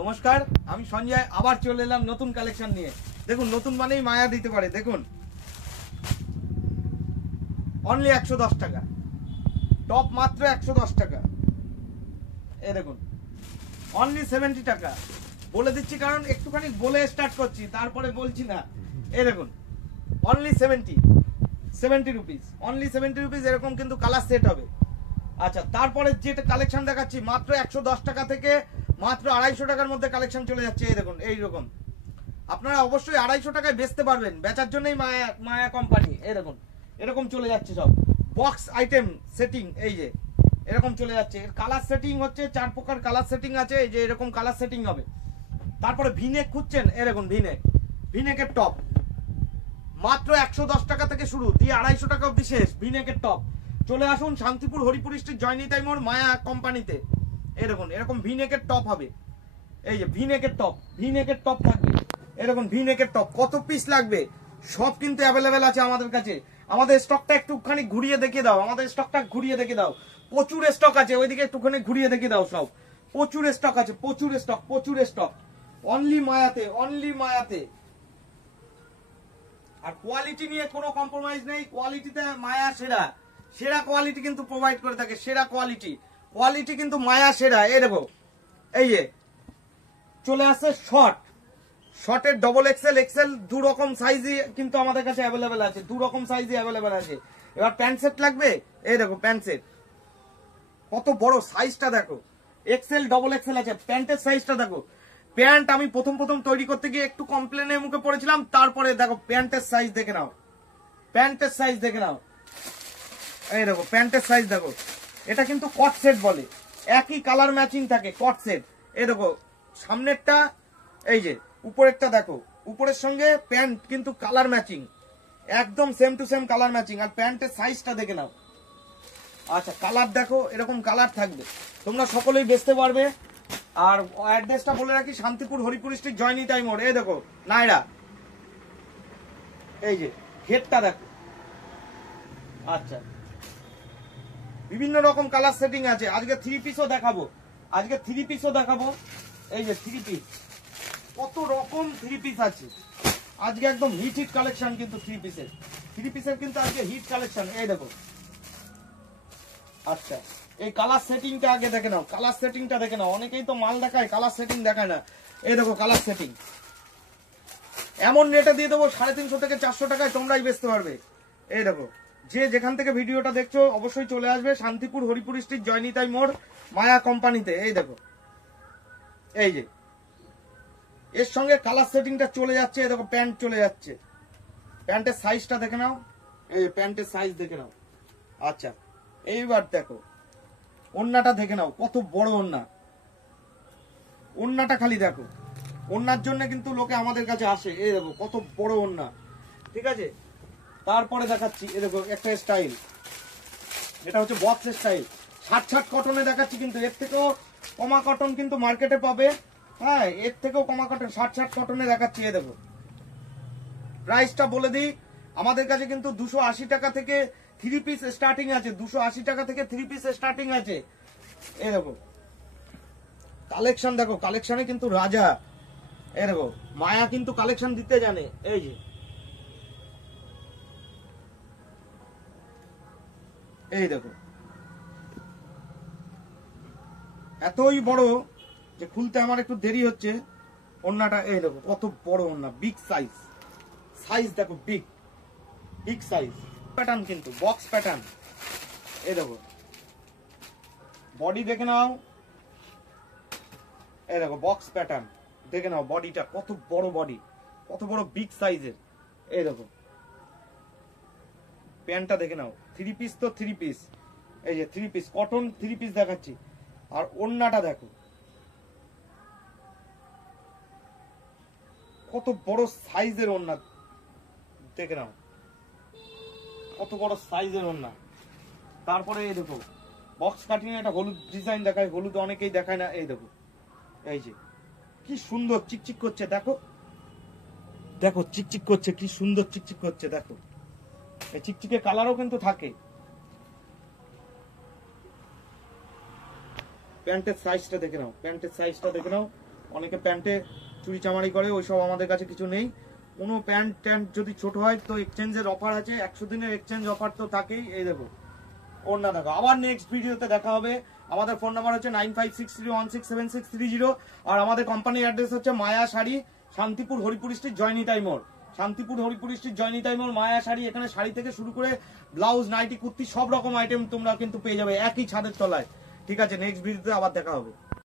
নমস্কার, আমি সঞ্জয় আবার চলে এলাম নতুন কালেকশন নিয়ে। দেখুন, নতুন মানেই মায়া দিতে পারে। দেখুন, অনলি 110 টাকা, টপ মাত্র 110 টাকা। এই দেখুন, অনলি 70 টাকা। বলে দিচ্ছি কারণ একটুখানি বলে স্টার্ট করছি, তারপরে বলছি না। এই দেখুন, অনলি 70 রুপিস, অনলি 70 রুপিস। এরকম কিন্তু কালার সেট হবে। আচ্ছা, তারপরে যেটা কালেকশন দেখাচ্ছি মাত্র 110 টাকা থেকে মাত্র 250 টাকার মধ্যে কালেকশন চলে যাচ্ছে। এই দেখুন, এইরকম আপনারা অবশ্যই 250 টাকায় বেচতে পারবেন, বেচার জন্যই মায়া কোম্পানি। এই দেখুন, এরকম চলে যাচ্ছে সব বক্স আইটেম সেটিং। এই যে এরকম চলে যাচ্ছে। এর কালার সেটিং হচ্ছে 4 প্রকার কালার সেটিং আছে। এই যে এরকম কালার সেটিং হবে। তারপরে ভিনেক খুঁজছেন, এই দেখুন ভিনেকের টপ মাত্র 110 টাকা থেকে শুরু, দিয়ে 250 টাকা অবধি শেষ। ভিনেকের টপ চলে আসুন শান্তিপুর হরিপুর স্ট্রিট জয়নিতাই মোড় মায়া কোম্পানিতে। এই দেখুন, এরকম ভিনেকের টপ হবে। এই যে ভিনেকের টপ থাকবে। এরকম ভিনেকের টপ কত পিস লাগবে সব কিন্তু অ্যাভেলেবেল আছে আমাদের কাছে। আমাদের স্টকটা একটুখানি ঘুরিয়ে দেখিয়ে দাও, আমাদের স্টকটা ঘুরিয়ে দেখিয়ে দাও। প্রচুর স্টক আছে, ওইদিকে একটুখানি ঘুরিয়ে দেখিয়ে দাও। সব প্রচুর স্টক আছে, প্রচুর স্টক। অনলি মায়াতে। আর কোয়ালিটি নিয়ে কোনো কম্প্রোমাইজ নেই। কোয়ালিটিতে মায়া সেরা কোয়ালিটি কিন্তু প্রোভাইড করে থাকে। সেরা কোয়ালিটি কিন্তু মায়া সেরা। এই দেখো, এই যে চলে আসছে শর্টের ডবল এক্সেল দু রকম সাইজই কিন্তু আমাদের কাছে অ্যাভেলেবেল আছে। দু রকম সাইজই অ্যাভেলেবেল আছে। এবার প্যান্ট সেট লাগবে, এই দেখো প্যান্ট সেট কত বড়, সাইজটা দেখো। এক্সেল ডবল এক্সেল আছে। প্যান্টের সাইজটা দেখো। প্যান্ট আমি প্রথম তৈরি করতে গিয়ে একটু কমপ্লেনের মুখে পড়েছিলাম, তারপরে দেখো প্যান্টের সাইজ দেখে নাও। এই দেখো প্যান্টের সাইজ দেখো। এটা কিন্তু কট সেট বলে, একই কালার ম্যাচিং থাকে, কট সেট। এই দেখো সামনেরটা, এই যে উপরেরটা দেখো, উপরের সঙ্গে প্যান্ট কিন্তু কালার ম্যাচিং, একদম same to same colour matching. আর প্যান্টের সাইজটা দেখে নাও। আচ্ছা, কালার দেখো, এরকম কালার থাকবে, তোমরা সকলেই বেচতে পারবে। আর অ্যাড্রেসটা বলে রাখি, শান্তিপুর হরিপুর স্ট্রিট জয়নিতাই মোড়। এই দেখো নাইরা, এই যে ঘেরটা দেখো। আচ্ছা, বিভিন্ন রকম কালার সেটিং আছে। আজকে থ্রি পিসও দেখাবো। এই যে থ্রি পিস, কত রকম থ্রি পিস আছে আজকে। একদম হিট কালেকশন কিন্তু থ্রি পিসের কিন্তু আজকে হিট কালেকশন। এই দেখো। আচ্ছা, এই কালার সেটিংটা আগে দেখে নাও। অনেকেই তো মাল দেখায়, কালার সেটিং দেখায় না। এই দেখো কালার সেটিং, এমন রেটে দিয়ে দেবো 350 থেকে 400 টাকায় তোমরাই বেচতে পারবে। এই দেখো, যে যেখান থেকে ভিডিওটা দেখছো অবশ্যই চলে আসবে শান্তিপুর হরিপুর স্ট্রিট জয়নিতাই মোড় মায়া কোম্পানিতে। এই দেখো, এই যে এর সঙ্গে কালার সেটিংটা চলে যাচ্ছে। এই দেখো প্যান্ট চলে যাচ্ছে। প্যান্টের সাইজটা দেখে নাও। এই প্যান্টের সাইজ দেখে নাও। আচ্ছা, এইবার দেখো ওড়নাটা দেখে নাও, কত বড় ওড়নাটা খালি দেখো। ওড়নার জন্য কিন্তু লোকে আমাদের কাছে আসে। এই দেখো কত বড় ওড়না, ঠিক আছে। তারপরে দেখাচ্ছি, এই দেখো একটা স্টাইল, এটা হচ্ছে বক্স স্টাইল। 60 কটনে দেখাচ্ছি, কিন্তু এর থেকেও কমা কটন কিন্তু মার্কেটে পাবে। হ্যাঁ, এর থেকেও কমা কটন 60 কটনে দেখাচ্ছি। এই দেখো প্রাইসটা বলে দিই, আমাদের কাছে কিন্তু 280 টাকা থেকে থ্রি পিস স্টার্টিং আছে। 280 টাকা থেকে থ্রি পিস স্টার্টিং আছে। এই দেখো কালেকশন দেখো, কালেকশনে কিন্তু রাজা। এই দেখো মায়া কিন্তু কালেকশন দিতে জানে। এই যে এই দেখো, এতই বড় যে খুলতে আমার একটু দেরি হচ্ছে ওড়নাটা। এই দেখো কত বড় ওড়না, বিগ সাইজ দেখো, বিগ সাইজ। প্যাটার্ন কিন্তু বক্স প্যাটার্ন। এই দেখো বডি দেখে নাও। এই দেখো বক্স প্যাটার্ন দেখে নাও, বডিটা কত বড় বডি, কত বড় বিগ সাইজের। এই দেখো প্যান্টটা দেখে নাও। থ্রি পিস তো থ্রি পিস, এই যে three piece cotton three piece দেখাচ্ছি। আর ওড়নাটা দেখো কত বড় সাইজের ওড়না, দেখে নাও কত বড় সাইজের ওড়না। তারপরে এই দেখো বক্স কাটিং, একটা হলুদ ডিজাইন দেখায়, হলুদ অনেকেই দেখায় না। এই দেখো, এই যে কি সুন্দর চিকচিক করছে, দেখো চিকচিক করছে, কি সুন্দর চিকচিক করছে। দেখো এই চিকচিকে কালারও কিন্তু থাকে। প্যান্টের সাইজটা দেখে নাও, অনেকে প্যান্টে চুরি চামারি করে, ওইসব আমাদের কাছে কিছু নেই। কোনো প্যান্ট ট্যান্ট যদি ছোট হয় তো এক্সচেঞ্জের অফার আছে, 100 দিনের এক্সচেঞ্জ অফার তো থাকেই। এই দেখো ওড়না দেখো। আবার নেক্সট ভিডিওতে দেখা হবে। আমাদের ফোন নাম্বার হচ্ছে 9563167630 আর আমাদের কোম্পানির অ্যাড্রেস হচ্ছে মায়া শাড়ি, শান্তিপুর হরিপুর স্ট্রিট, জয়নিতাই মোড়। শান্তিপুর হরিপুর স্ট্রিট, জয়নিতাই মোড়, মায়া শাড়ি। এখানে শাড়ি থেকে শুরু করে ব্লাউজ, নাইটি, কুর্তি সব রকম আইটেম তোমরা কিন্তু পেয়ে যাবে একই ছাদের তলায়। ঠিক আছে, নেক্সট ভিডিওতে আবার দেখা হবে।